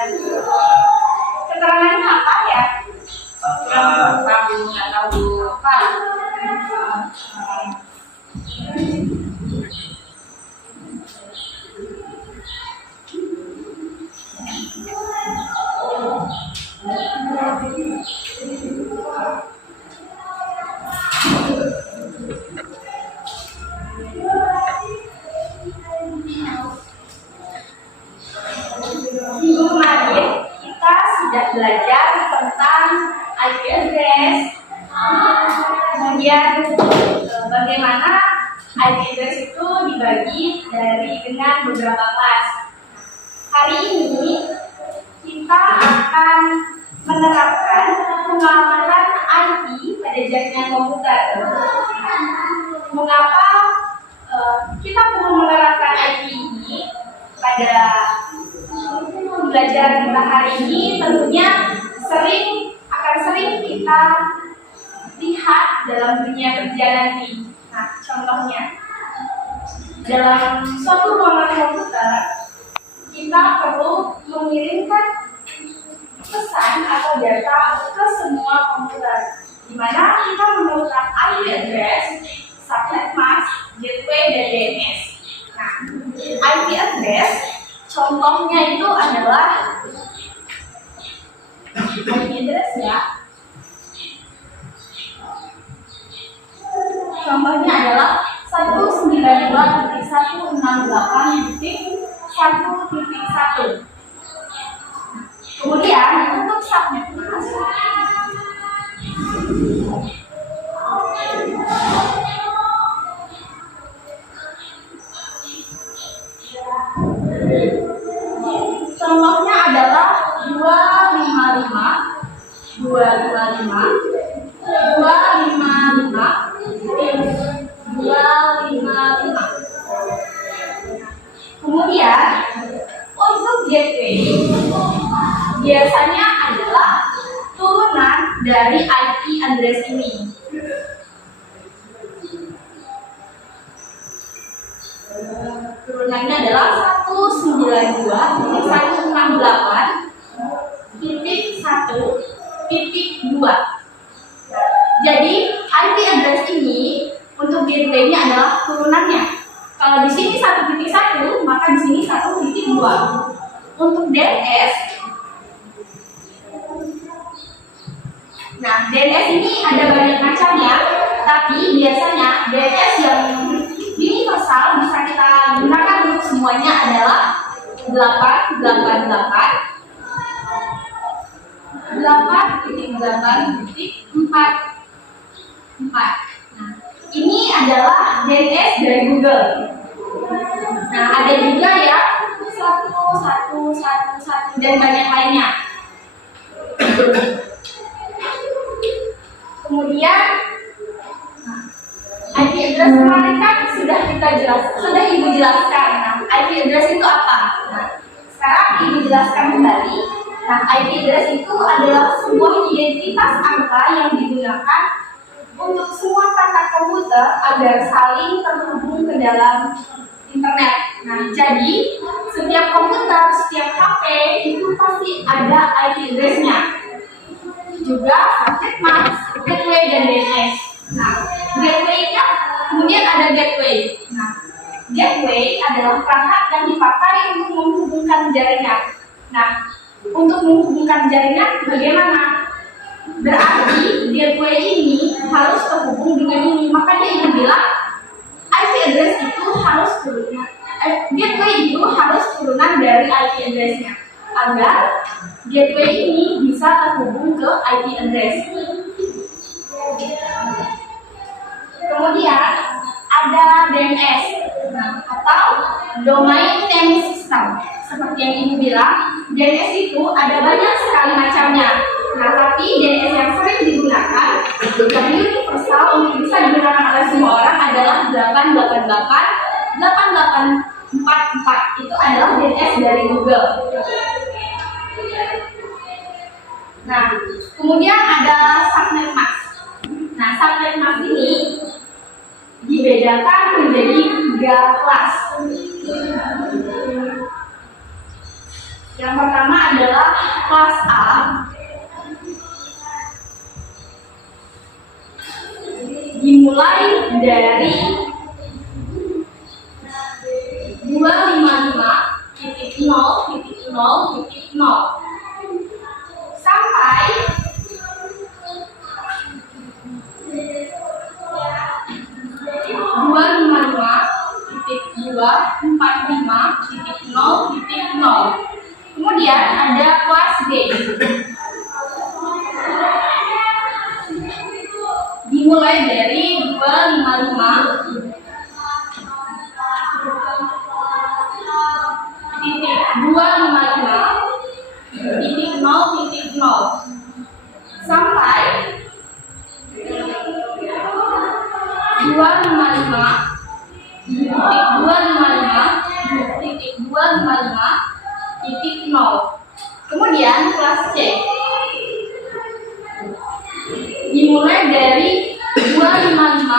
Keterangannya apa ya? Nggak tahu apa. Minggu kemarin kita sudah belajar tentang IP address, kemudian bagaimana IP address itu dibagi dengan beberapa kelas. Hari ini kita akan menerapkan pengamatan IP pada jaringan komputer. Mengapa kita perlu menerapkan IP ini pada pembelajaran kita hari ini? Tentunya akan sering kita lihat dalam dunia kerja nanti. Nah, contohnya dalam suatu ruangan komputer kita perlu mengirimkan pesan atau data ke semua komputer, di mana kita memerlukan IP address, subnet mask, gateway, dan DNS. Nah, IP address contohnya itu adalah IP address ya. Contohnya adalah 192.168.1.1. Kemudian untuk subnet mask contohnya adalah 255. Kemudian untuk gateway biasanya adalah turunan dari IP address ini. Turunannya adalah 192.168.1.2. Jadi IP address ini untuk gateway-nya adalah turunannya. Kalau di sini 1.1, maka di sini 1.2. Untuk DNS, nah DNS ini ada banyak macamnya, tapi biasanya DNS yang universal bisa kita gunakan untuk semuanya adalah 8.8.8.4. Nah, ini adalah DNS dari Google. Nah, ada juga ya 1.1.1.1 dan banyak lainnya. Kemudian IP address kemarin kan sudah Ibu jelaskan. Nah, IP address itu apa? Nah, sekarang Ibu jelaskan kembali. Nah, IP address itu adalah sebuah identitas angka yang digunakan untuk semua perangkat komputer agar saling terhubung ke dalam internet. Nah, jadi setiap komputer, setiap HP itu pasti ada IP address-nya. Juga subnet mask, gateway, dan DNS. Nah, gateway-nya kemudian ada gateway. Nah, gateway adalah perangkat yang dipakai untuk menghubungkan jaringan. Nah, untuk menghubungkan jaringan bagaimana? Berarti gateway ini harus terhubung dengan ini. Makanya Ibu bilang IP address itu harus turunan. Gateway itu harus turunan dari IP address-nya agar gateway ini bisa terhubung ke IP address. Kemudian ada DNS atau Domain Name System. Seperti yang Ibu bilang, DNS itu ada banyak sekali macamnya. Nah, tapi DNS yang sering digunakan yang universal untuk bisa digunakan oleh semua orang adalah 888.8844. Itu adalah DNS dari Google. Nah, kemudian ada subnet mask. Nah, subnet mask ini dibedakan menjadi 3 kelas. Yang pertama adalah kelas A. Dimulai dari 255.0.0.0 sampai 255.245.0.0. Kemudian ada kelas B. Dimulai dari 255.0.0 sampai 255.255.0. Kemudian kelas C dimulai dari 255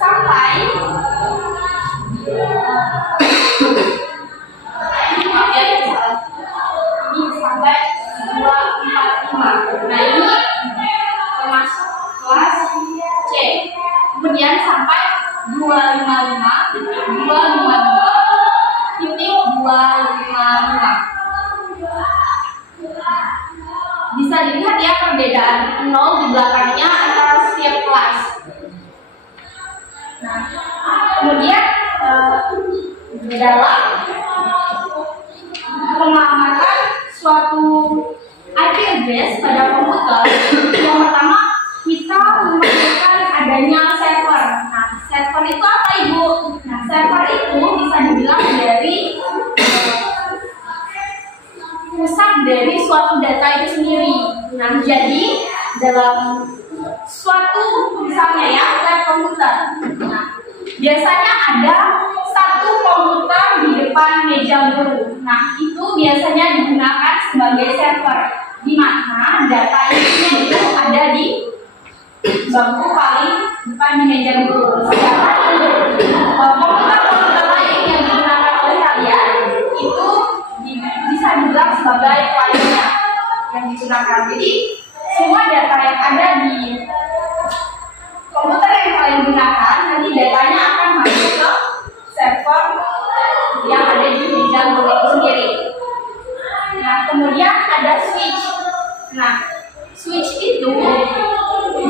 sampai 245. Nah, ini termasuk kelas C. Kemudian sampai 255.255.255. Bisa dilihat ya perbedaan 0 di belakangnya antara setiap kelas. Nah, kemudian dalam pengamatan suatu IP address pada komputer, yang pertama kita memastikan adanya server. Nah, server itu apa, Ibu? Nah, server itu bisa dibilang dari pusat dari suatu data itu sendiri. Nah, jadi dalam suatu misalnya ya lab komputer. Nah, biasanya ada satu komputer di depan meja guru. Nah, itu biasanya digunakan sebagai server, di mana data itu ada di bangku paling depan di meja guru. Sedangkan komputer lain yang digunakan oleh kalian itu bisa dibilang sebagai kliennya yang digunakan. Jadi semua data yang ada di komputer yang kalian gunakan, nanti datanya akan masuk ke server yang ada di meja guru itu sendiri. Nah, kemudian ada switch. Nah, switch itu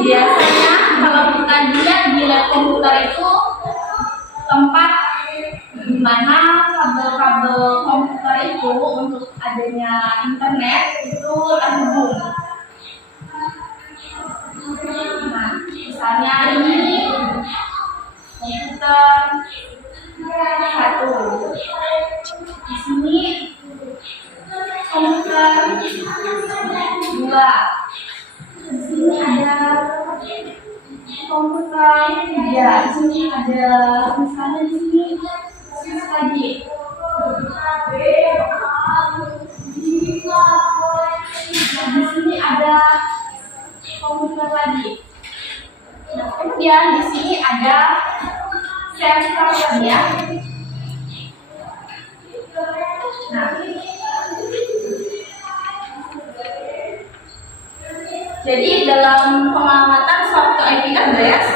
biasanya kalau kita lihat di lab komputer itu tempat di mana kabel-kabel komputer itu untuk adanya internet itu terhubung. Nah, misalnya ini komputer 1, di sini komputer 2, di sini ada komputer 3, di sini ada misalnya di sini switch lagi. Di sini ada komputer lagi. Nah, kemudian di sini ada server lagi ya. Nah, jadi dalam pengamatan suatu IP address,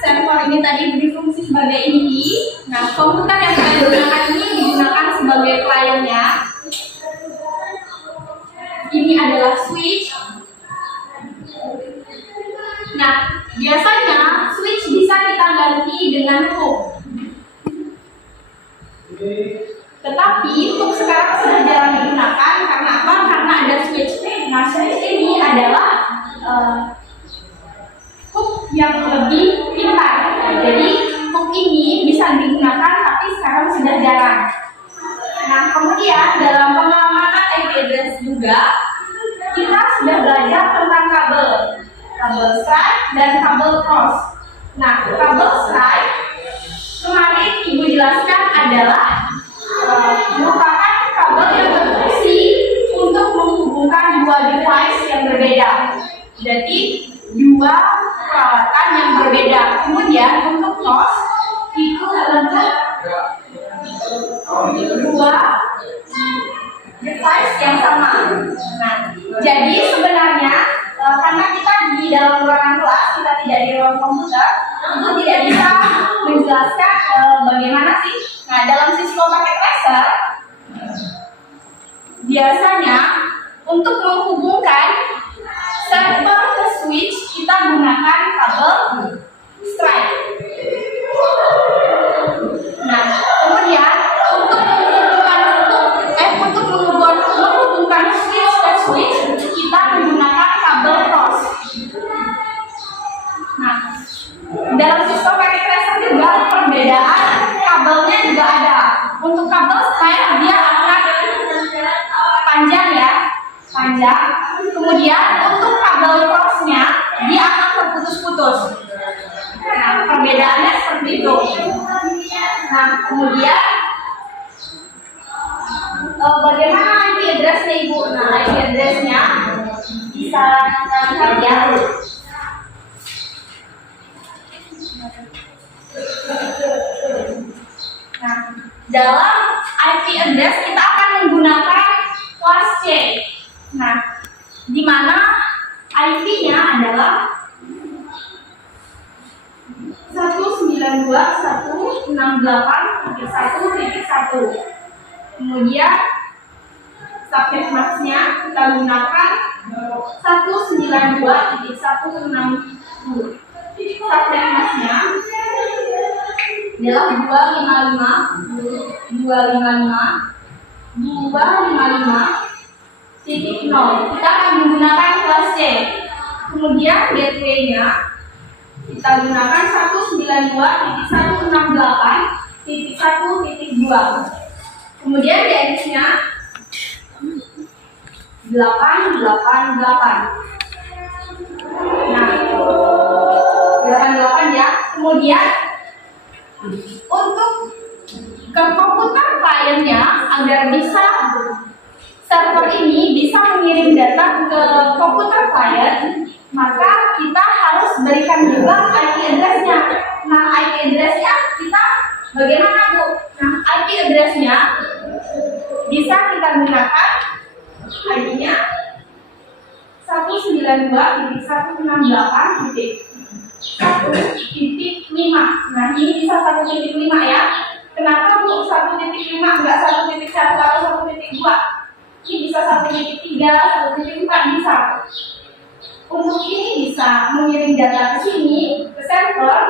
server ini tadi berfungsi sebagai inti. Nah, komputer yang kalian gunakan ini digunakan sebagai kliennya. Ini adalah switch. Nah, biasanya switch bisa kita ganti dengan hook. Tetapi hook sekarang sudah jarang digunakan karena apa? Karena ada switch. Nah, switch ini adalah hook yang lebih pintar. Jadi hook ini bisa digunakan tapi sekarang sudah jarang. Nah, kemudian dalam pengamatan IP address juga kita sudah belajar tentang kabel strike dan kabel cross. Nah, kabel strike kemarin Ibu jelaskan adalah merupakan kabel yang berfungsi untuk menghubungkan dua device yang berbeda. Jadi dua dua perawatan yang berbeda. Kemudian untuk NOS itu adalah dua device yang sama. Nah, jadi sebenarnya karena kita di dalam ruangan kelas, kita tidak di ruang komputer, itu tidak bisa menjelaskan bagaimana sih. Nah, dalam Cisco Packet Tracer biasanya untuk menghubungkan server ke switch kita gunakan kabel stripe. Nah, kemudian untuk menghubungkan switch ke switch kita menggunakan kabel cross. Nah, dalam Cisco Packet Tracer juga perbedaan kabelnya juga ada. Untuk kabel stripe dia akan panjang ya, panjang. Kemudian untuk kabel crossnya dia akan terputus-putus. Nah, perbedaannya seperti itu. Nah, kemudian bagaimana IP address-nya Ibu? Nah, IP address-nya bisa kita lihat ya. Nah, dalam IP address kita akan menggunakan kelas C. Nah, di mana IP-nya adalah 192.168.1.1. Kemudian subnet mask-nya kita gunakan 192.160. Subnet mask-nya adalah 255.255.0. Kita akan menggunakan kelas C. Kemudian gateway-nya kita gunakan 192.168.1.2. Kemudian DNS-nya 888. Nah, 88 ya. Kemudian untuk ke komputer kliennya agar bisa server ini bisa mengirim data ke komputer klien, maka kita harus berikan juga IP address-nya. Nah, IP address-nya kita bagaimana Bu? Nah, IP address-nya bisa kita gunakan IP-nya 192.168.1.5. Nah, ini bisa 1.5 ya. Kenapa Bu 1.5 enggak 1.1 atau 1.2? Ini bisa 1.3, 1.4 bisa. Untuk ini bisa mengirim data ke sini, ke server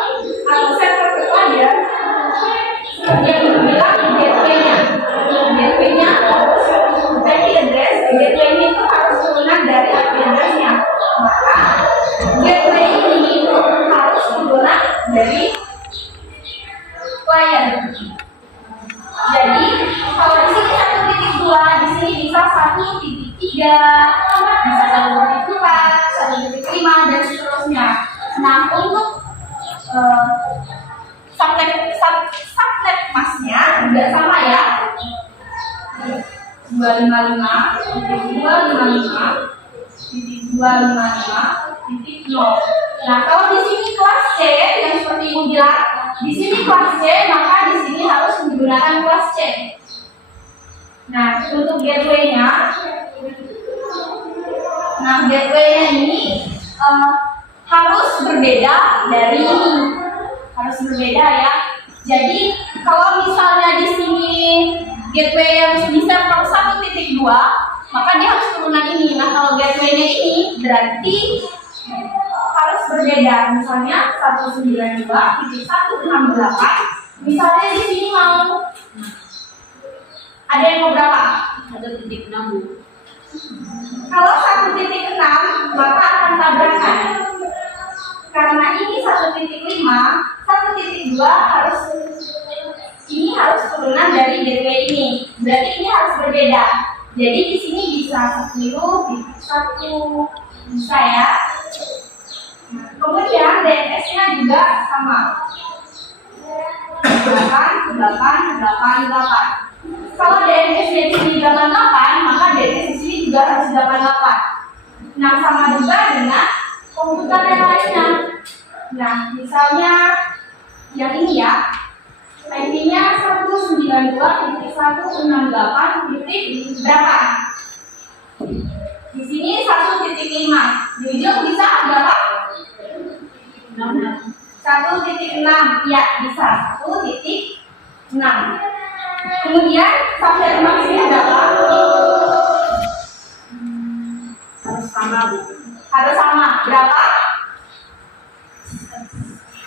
atau server ke klien. Seperti yang dibilang gateway-nya. Gateway-nya harus IP address. Gateway-nya itu harus turunan dari IP address-nya. Maka gateway ini harus turunan dari klien. Jadi kalau di sini 1.2, di sini bisa 1.3, bisa 1.4, 1.5 dan seterusnya. Nah, untuk subnet mask-nya juga sama ya. 255.255.0. Nah, kalau di sini kelas C yang seperti Ibu bilang, di sini kelas C, maka di sini harus menggunakan kelas C. Nah, untuk gateway-nya, ini harus berbeda dari ini, harus berbeda ya. Jadi kalau misalnya di sini gateway yang bisa per 1.2, maka dia harus turunan ini. Nah, kalau gateway-nya ini berarti harus berbeda. Misalnya 192.168. Misalnya di sini mau ada yang mau berapa? 1.6. Kalau 1.6 maka akan tabrakan. Karena ini 1.5, 1.2 harus turunan dari gateway ini. Berarti ini harus berbeda. Jadi di sini bisa 10.1 bisa ya. Nah, kemudian DNS-nya juga sama. 8888. Kalau DNS-nya di sini 88, maka DNS di sini juga harus 88. Nah, sama juga dengan komputer yang lainnya. Nah, misalnya yang ini ya, IP-nya 192.168. Berapa? Di sini 1.5. Di ujung bisa berapa? 1.6. Ya, bisa 1.6. Kemudian sampai maksnya berapa? Harus sama, Bu. Harus sama. Berapa?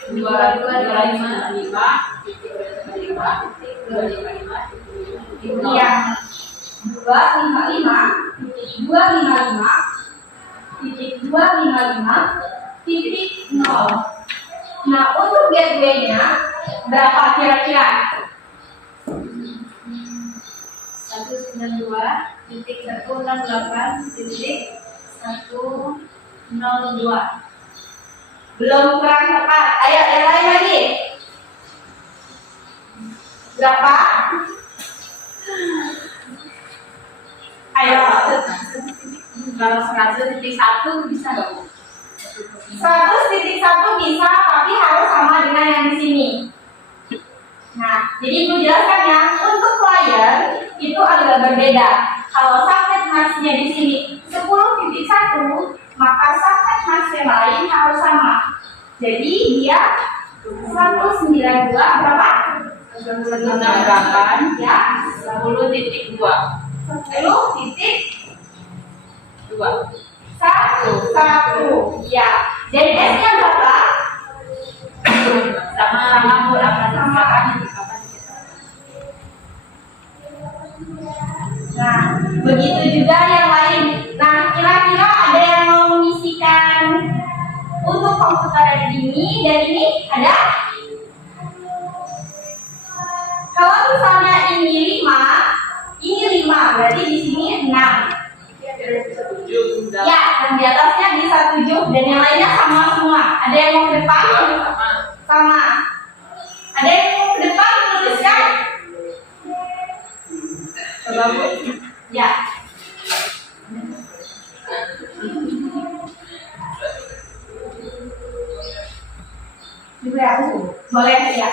255. Iya. 255.255.255.0. Nah, untuk gateway-nya berapa kira-kira? 192.168.102. Belum, kurang tepat. Ayo, yang lain lagi. Berapa? Ayo. Kalau 100.1 bisa nggak, Bu? 100.1 bisa, tapi harus sama dengan yang di sini. Nah, jadi ibu jelaskan ya, untuk klien itu agak berbeda. Kalau subnet masknya di sini 10.1, maka subnet mask yang lain harus sama. Jadi dia 192 berapa? 168 Ya, 10.2. 10.2. 1. Ya. Jadi S-nya berapa? Sama-sama, Bu. Nah, begitu juga yang lain. Nah, kira-kira ada yang mau mengisikan untuk komputer ini dan ini ada? Kalau misalnya ini 5, ini 5, berarti di sini 6. Ya, yang di atasnya bisa 7 dan yang lainnya sama semua. Ada yang mau ke depan? Sama. Ada yang mau ke depan menuliskan? Coba, Bu. Ya. Juga boleh ya.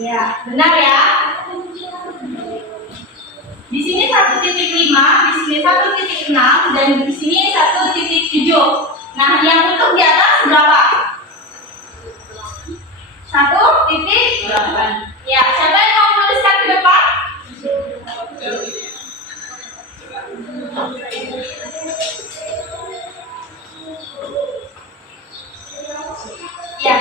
Ya, benar ya. Di sini 1.5, di sini 1.6, dan di sini 1.7. Nah, yang untuk di atas berapa? 1.8. Ya, siapa yang mau menuliskan ke depan? Ya.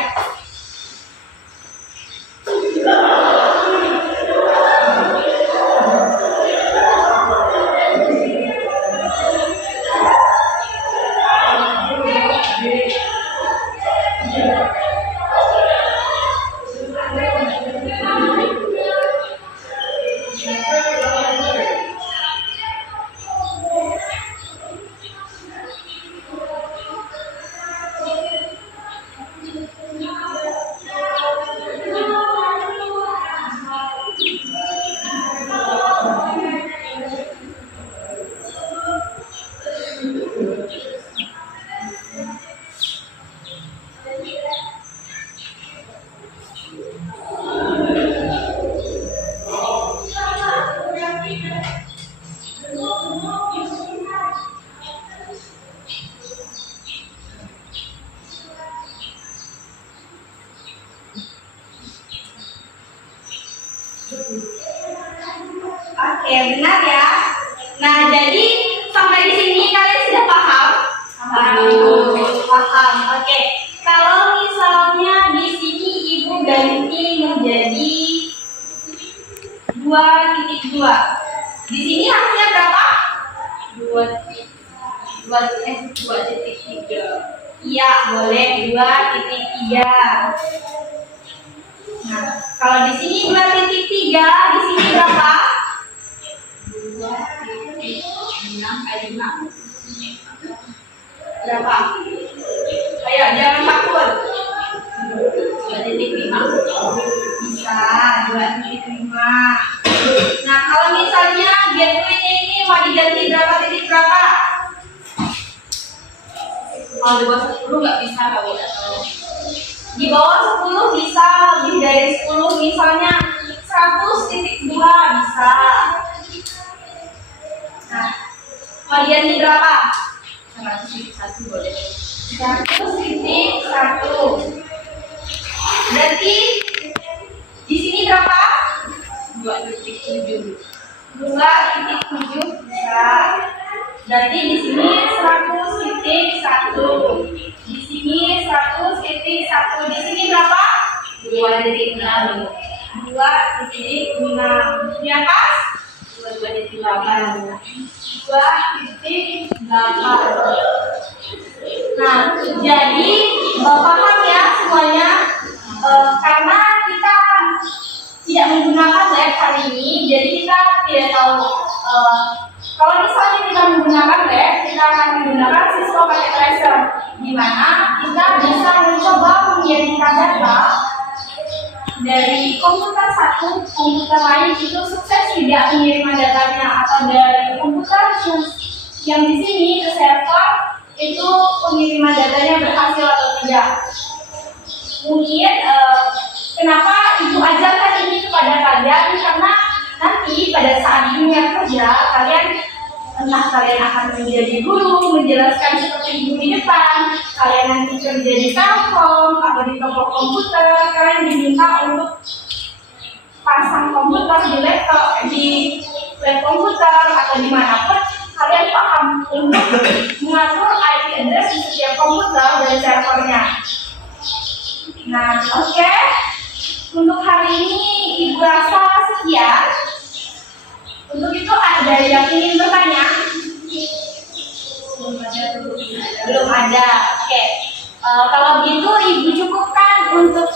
Oke, benar ya. Nah, jadi sampai di sini kalian sudah paham? Paham. Oke. Kalau misalnya di sini ibu ganti menjadi 2. Di sini hasilnya berapa? 2,3. Iya, boleh 2,3. Nah, kalau di sini 2,3, di sini berapa? 2,6 Berapa? Ayo, jangan takut. 2,5. Bisa, 2,5. Nah, kalau misalnya gateway-nya ini mau diganti berapa titik berapa? Kalau di bawah 10 nggak bisa kali atau Di bawah 10 bisa, lebih dari 10 misalnya 100,2 bisa. Nah, mau diganti berapa? 100,1 boleh. 100,1. Berarti di sini berapa? 2,7. 2,7 bisa. Berarti di sini 100,1. Di sini 100,1. Di sini berapa? 2,6. 2,6. Di atas? 2,8. 2,8. Nah, jadi paham ya semuanya. Karena kita tidak menggunakan lab hari ini, jadi kita tidak tahu. Kalau misalnya kita menggunakan lab, kita akan menggunakan siswa pakai tracer, di mana kita bisa mencoba mengirimkan data dari komputer satu ke komputer lain itu sukses tidak pengiriman datanya, atau dari komputer yang di sini ke server itu pengiriman datanya berhasil atau tidak. Mungkin kenapa ibu ajarkan ini kepada kalian, karena nanti pada saat dunia kerja kalian entah kalian akan menjadi guru, menjelaskan seperti ibu di depan, kalian nanti kerja di Telkom atau di toko komputer, kalian diminta untuk pasang komputer di laptop, di lab komputer atau dimanapun, kalian paham untuk mengatur IP address di setiap komputer dan servernya. Nah, oke. Untuk hari ini ibu rasa sekian. Untuk itu ada yang ingin bertanya? Belum ada. Oke. Kalau gitu ibu cukupkan untuk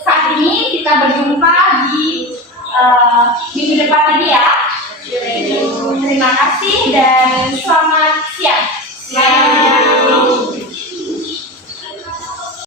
saat ini. Kita berjumpa di minggu depan lagi ya. Terima kasih dan